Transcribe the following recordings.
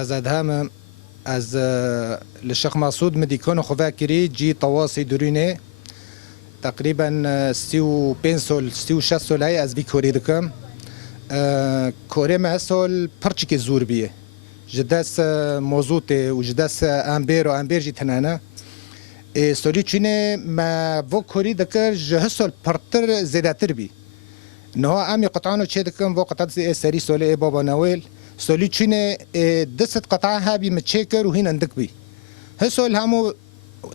از ادهم از لشيخ مسعود مديكون خواه كري جي تواصي درينه تقريبا 35 سال 36 سال هي از بي كوري دكم كوري ما سال پرچ زور بيه جداس موضوعه وجداس امبير و امبير جي تنانا سوري چونه ما و كوري دكر جهسل پرتر زيادتر بي نو امي قطعانو چه دكم و قطعت سري سولي بابا نويل سولي چونه دست قطعها بي متشكر وهين عندك بي هسول همو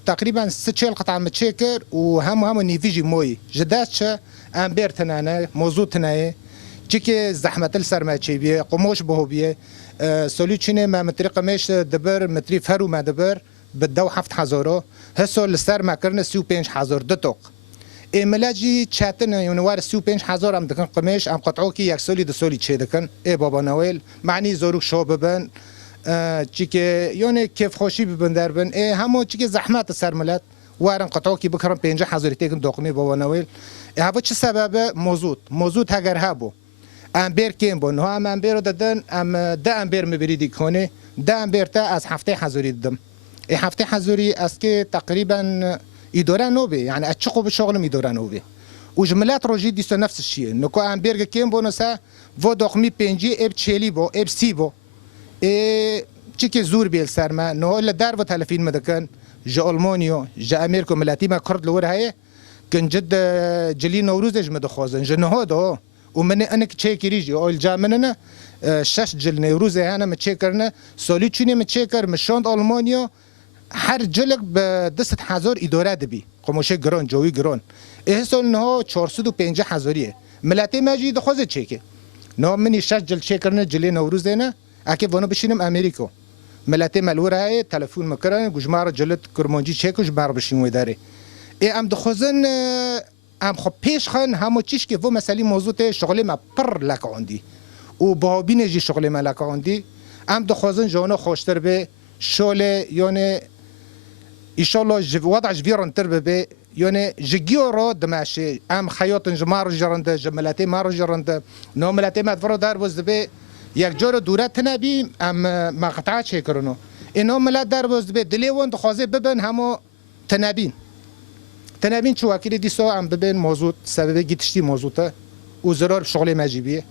تقريبا 6 قطعه متشكر وهمو نيفيجي موي جداش امبير تنانا موضوع تناي چيكي زحمه السر ما تشيبيه قموش بهو بيه سولي چونه ما مطريقه مش دبر متري فرو ما دبر بدو 7000 هسول السر ما كرنا 35000 دتوق ملاجي چاتن يونوار 35000 ام دكن قماش ام قطعوكي يك سولي دسولي تشي دكن بابا نويل معني زوروك شو ببن چیکه یونه کیف خوشی ببن دربن همو چیکه زحمت سرملت وارن قطعوكي بكرم 50,000 تيكن دوقمي بابا نويل هذا چه سبب موضوع اگر هبو امبر کیم بون ها امبر دادن ام ده امبر مبریدی کنه ده امبر تا از 70,000 دادم 70,000 از که تقریبا اداره نوبه يعني اتشقوا بالشغل اداره نوبه وجملات روجي دي نفس الشيء نكو امبر كيم بونسا فو دوقمي بينجي اب تشيلي بو اب سيبو چیکه زور بیل سرما نو الا دار و تلفین مدکن جا المانيا جا امریکا ملتی ما کرد لور هاي كن جد جلي نوروز اج مدخوزن جنه هذا ومن انك تشيكريجي او الجا مننا شش جل نوروز انا متشكرنا سولي تشوني متشكر مشاند المانيا هر جلك بدست حزار اداره دبي قموشه گران جوی گران احسال نه 450,000 ملتی ماجي دخوز تشيكي نو مني شش جل تشكرنا جلي نوروز انا اكيد وانا بشينم امريكا ملاتي مالورا هاي تلفون مكرن جمار جلت كرمانجي تشيك جمار بشين ويداري ام دخوزن ام خو پیش خن همو چیش که و مسئله موضوع شغل ما پر لک عندي و با بینجی شغل ما لک عندي ام دخوزن جونا خوشتر به شغل یعنی ان شاء الله وضع جبيرن تربه به یعنی جگیو رو دماشي ام خياط جمار جرنده جملاتي مار جرنده نو ملاتي ما فرو دار بوز به یک جور دوره تنبی ام مقطع چه کرنو اینا ملت در باز به دلیوان خوازه ببن همو تنبین چو وکیل دیسا ام ببین موضوع سبب گیتشتی موضوع تا و ضرر شغل مجیبیه